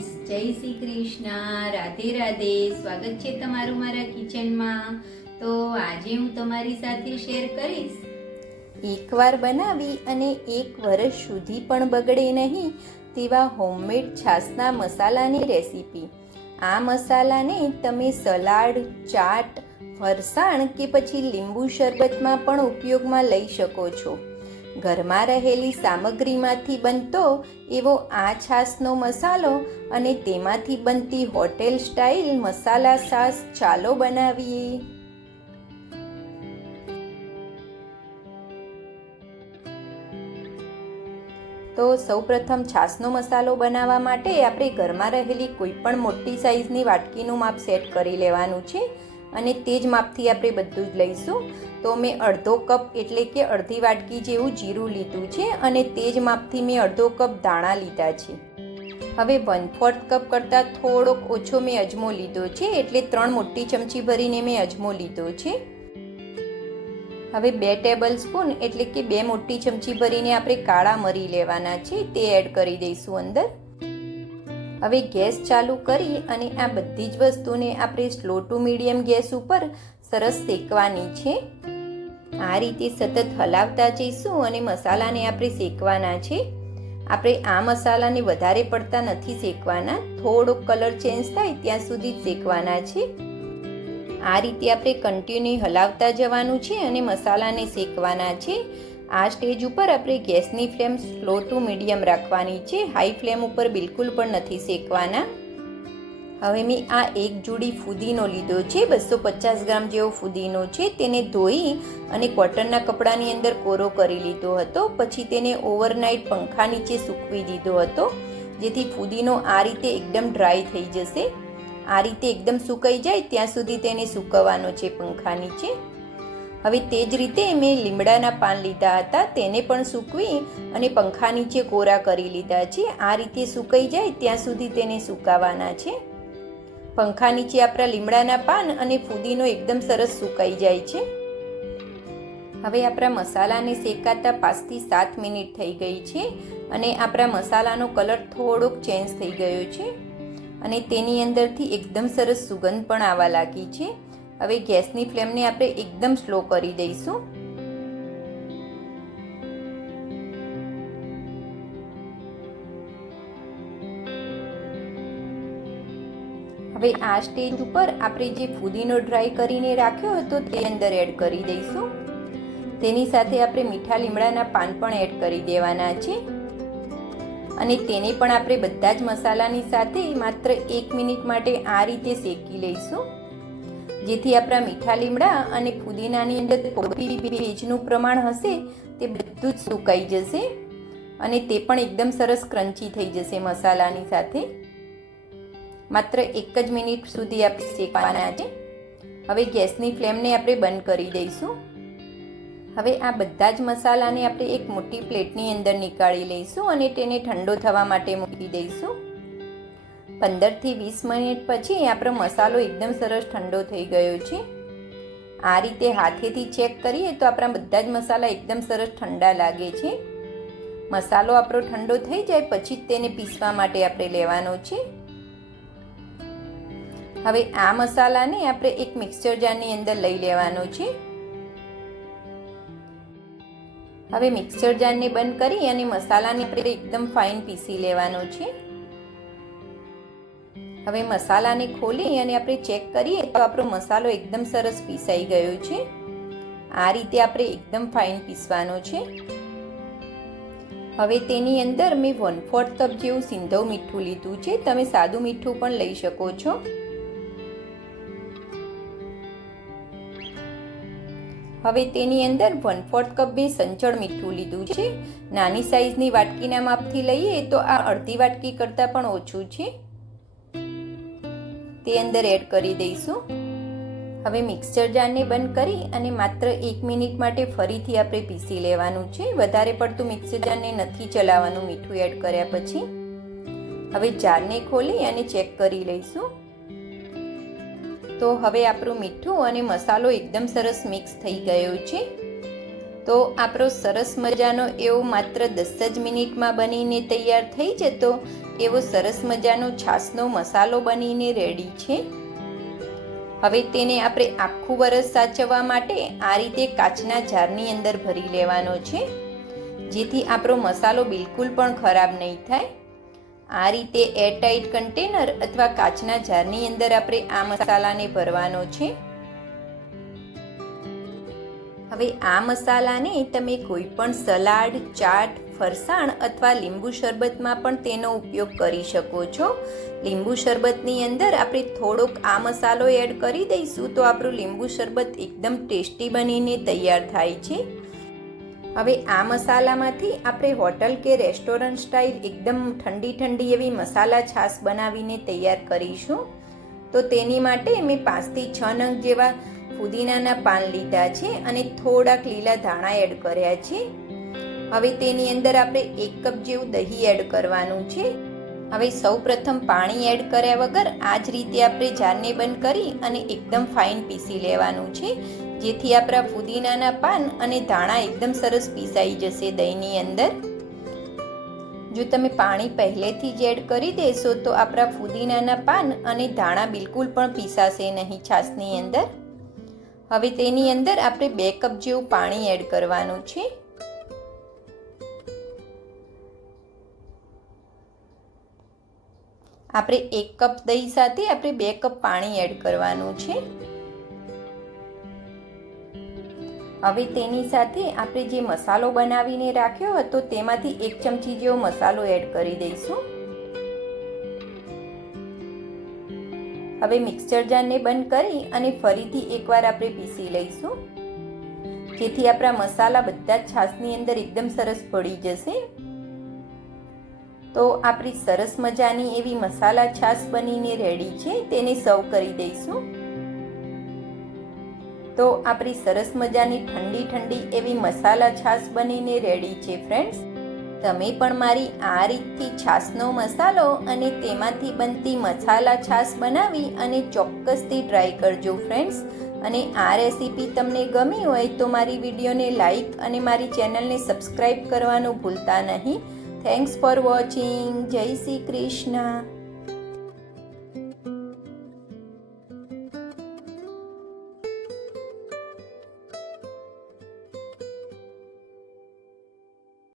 Friends, જય શ્રી કૃષ્ણ, રાધે રાધે. સ્વાગત છે તમારું મારા કિચનમાં. તો આજે હું તમારી સાથે શેર કરીશ એકવાર બનાવી અને 1 વર્ષ સુધી પણ બગડે નહીં તેવા હોમમેડ છાશના મસાલાની રેસીપી. આ મસાલાને તમે સલાડ, ચાટ, ફરસાણ કે પછી લીંબુ શરબતમાં પણ ઉપયોગમાં લઈ શકો છો. ઘરમાં રહેલી સામગ્રીમાંથી બનતો એવો આ છાશનો મસાલો અને તેમાંથી બનતી હોટેલ સ્ટાઇલ મસાલા છાશ ચાલો બનાવીએ. તો સૌપ્રથમ છાશનો મસાલો બનાવવા માટે આપણે ઘરમાં રહેલી કોઈ પણ મોટી સાઈઝની વાટકીનું માપ સેટ કરી લેવાનું છે અને તે જ માપથી આપણે બધું જ લઈશું. તો મેં અડધો કપ એટલે કે અડધી વાટકી જેવું જીરું લીધું છે અને તે જ માપથી મેં અડધો કપ ધાણા લીધા છે. હવે 1/4 કપ કરતાં થોડોક ઓછો મેં અજમો લીધો છે, એટલે 3 મોટી ચમચી ભરીને મેં અજમો લીધો છે. હવે 2 ટેબલ સ્પૂન એટલે કે 2 મોટી ચમચી ભરીને આપણે કાળા મરી લેવાના છે, તે એડ કરી દઈશું અંદર. હવે ગેસ ચાલુ કરી અને આ બધી જ વસ્તુને આપણે સ્લો ટુ મીડિયમ ગેસ ઉપર સરસ શેકવાની છે. આ રીતે સતત હલાવતા જઈશું અને મસાલાને આપણે શેકવાના છે. આપણે આ મસાલાને વધારે પડતા નથી શેકવાના, થોડો કલર ચેન્જ થાય ત્યાં સુધી જ શેકવાના છે. આ રીતે આપણે કન્ટિન્યુ હલાવતા જવાનું છે અને મસાલાને શેકવાના છે. આ સ્ટેજ ઉપર આપણે ગેસની ફ્લેમ સ્લો ટુ મીડિયમ રાખવાની છે, હાઈ ફ્લેમ ઉપર બિલકુલ પણ નથી શેકવાના. હવે મેં આ એક જોડી ફુદીનો લીધો છે, 250 ગ્રામ જેવો ફુદીનો છે. તેને ધોઈ અને કોટનના કપડાની અંદર કોરો કરી લીધો હતો. પછી તેને ઓવરનાઇટ પંખા નીચે સૂકવી દીધો હતો, જેથી ફુદીનો આ રીતે એકદમ ડ્રાય થઈ જશે. આ રીતે એકદમ સુકાઈ જાય ત્યાં સુધી તેને સૂકવવાનો છે પંખા નીચે. હવે તે જ રીતે મેં લીમડાના પાન લીધા હતા, તેને પણ સૂકવી અને પંખા નીચે કોરા કરી લીધા છે. આ રીતે સુકાઈ જાય ત્યાં સુધી તેને સુકાવવાના છે. પંખા નીચે આપણા લીમડાના પાન અને ફુદીનો એકદમ સરસ સુકાઈ જાય છે. હવે આપણા મસાલાને શેકાતા 5 થી 7 મિનિટ થઈ ગઈ છે અને આપણા મસાલાનો કલર થોડોક ચેન્જ થઈ ગયો છે અને તેની અંદરથી એકદમ સરસ સુગંધ પણ આવવા લાગી છે. હવે ગેસની ફ્લેમને આપણે એકદમ સ્લો કરી દઈશું. હવે આ સ્ટેજ ઉપર આપણે જે ફુદીનો ડ્રાય કરીને રાખ્યો હતો તે અંદર એડ કરી દઈશું. તેની સાથે આપણે મીઠા લીમડાના પાન પણ એડ કરી દેવાના છે અને તેને પણ આપણે બધા જ મસાલાની સાથે માત્ર 1 મિનિટ માટે આ રીતે શેકી લઈશું, જેથી આપણા મીઠા લીમડા અને ફુદીનાની અંદર ભેજનું પ્રમાણ હશે તે બધું જ સુકાઈ જશે અને તે પણ એકદમ સરસ ક્રન્ચી થઈ જશે મસાલાની સાથે. માત્ર 1 જ મિનિટ સુધી આપણે શેકવાના છે. હવે ગેસની ફ્લેમને આપણે બંધ કરી દઈશું. હવે આ બધા જ મસાલાને આપણે એક મોટી પ્લેટની અંદર નીકાળી લઈશું અને તેને ઠંડો થવા માટે મૂકી દઈશું. 15 થી 20 મિનિટ પછી આપણો મસાલો એકદમ સરસ ઠંડો થઈ ગયો છે. આ રીતે હાથેથી ચેક કરીએ તો આપણા બધા જ મસાલા એકદમ સરસ ઠંડા લાગે છે. મસાલો આપણો ઠંડો થઈ જાય પછી જ તેને પીસવા માટે આપણે લેવાનો છે. હવે આ મસાલાને આપણે એક મિક્સર જારની અંદર લઈ લેવાનો છે. હવે મિક્સર જારને બંધ કરી અને મસાલાને આપણે એકદમ ફાઇન પીસી લેવાનો છે. હવે મસાલાને ખોલી અને આપણે ચેક કરીએ તો આપણો મસાલો એકદમ સરસ પીસાઈ ગયો છે. આ રીતે આપણે એકદમ ફાઇન પીસવાનો છે. હવે તેની અંદર મેં 1/4 કપ જેવું સિંધવ મીઠું લીધું છે, તમે સાદું મીઠું પણ લઈ શકો છો. હવે તેની અંદર 1/4 કપ મેં સંચળ મીઠું લીધું છે. નાની સાઈઝની વાટકીના માપથી લઈએ તો આ અડધી વાટકી કરતાં પણ ઓછું છે. તે અંદર એડ કરી દઈશું. હવે મિક્સર જારને બંધ કરી અને માત્ર 1 મિનિટ માટે ફરીથી આપણે પીસી લેવાનું છે. વધારે પડતું મિક્સર જારને નથી ચલાવવાનું મીઠું એડ કર્યા પછી. હવે જારને ખોલી અને ચેક કરી લઈશું. તો હવે આપણું મીઠું અને મસાલો એકદમ સરસ મિક્સ થઈ ગયો છે. તો આપણો સરસ મજાનો એવો માત્ર 10 જ મિનિટમાં બનીને તૈયાર થઈ જતો એવો સરસ મજાનો છાશનો મસાલો બનીને રેડી છે। હવે તેને આપણે આખું વરસ સાચવવા માટે આ રીતે કાચના જારની અંદર ભરી લેવાનો છે, જેથી આપણો મસાલો બિલકુલ પણ ખરાબ નહીં થાય। આ રીતે એરટાઇટ કન્ટેનર અથવા કાચના જારની અંદર આપણે આ મસાલાને ભરવાનો છે। હવે આ મસાલાને તમે કોઈ પણ સલાડ, ચાટ, ફરસાણ અથવા લીંબુ શરબતમાં પણ તેનો ઉપયોગ કરી શકો છો। લીંબુ શરબતની અંદર આપણે થોડોક આ મસાલો એડ કરી દઈશું તો આપણું લીંબુ શરબત એકદમ ટેસ્ટી બનીને તૈયાર થાય છે। હવે આ મસાલામાંથી આપણે હોટલ કે રેસ્ટોરન્ટ સ્ટાઇલ એકદમ ઠંડી ઠંડી એવી મસાલા છાશ બનાવીને તૈયાર કરીશું। તો તેની માટે મેં 5 થી 6 નંગ જેવા ફુદીનાના પાન લીધા છે અને થોડાક લીલા ધાણા એડ કર્યા છે। હવે તેની અંદર આપણે 1 કપ જેવું દહીં એડ કરવાનું છે। હવે સૌપ્રથમ પાણી એડ કર્યા વગર આ જ રીતે આપણે જારને બંધ કરી અને એકદમ ફાઇન પીસી લેવાનું છે, જેથી આપણા ફુદીનાના પાન અને ધાણા એકદમ સરસ પીસાઈ જશે દહીંની અંદર। જો તમે પાણી પહેલેથી જ એડ કરી દેશો તો આપણા ફુદીનાના પાન અને ધાણા બિલકુલ પણ પીસાશે નહીં છાશની અંદર। હવે તેની અંદર આપણે 2 કપ જેવું પાણી એડ કરવાનું છે। આપણે 1 કપ દહીં સાથે આપણે 2 કપ પાણી એડ કરવાનું છે। હવે તેની સાથે આપણે જે મસાલો બનાવીને રાખ્યો હતો તેમાંથી 1 ચમચી જેવો મસાલો એડ કરી દઈશું। હવે મિક્સર જારને બંધ કરી અને ફરીથી એકવાર આપણે પીસી લઈશું, જેથી આપણા મસાલા બધા જ છાશની અંદર એકદમ સરસ ભળી જશે। તો આપણી સરસ મજાની એવી મસાલા છાશ બનીને રેડી છે, તેને સર્વ કરી દઈશું। તો આપણી સરસ મજાની ઠંડી ઠંડી એવી મસાલા છાશ બનીને રેડી છે ફ્રેન્ડ્સ। તમે પણ મારી આ રીતથી છાશનો મસાલો અને તેમાંથી બનતી મસાલા છાશ બનાવી અને ચોક્કસથી ટ્રાય કરજો ફ્રેન્ડ્સ। અને આ રેસીપી તમને ગમી હોય તો મારી વિડીયોને લાઈક અને મારી ચેનલને સબસ્ક્રાઈબ કરવાનું ભૂલતા નહીં। Thanks for watching. જય શ્રી કૃષ્ણ।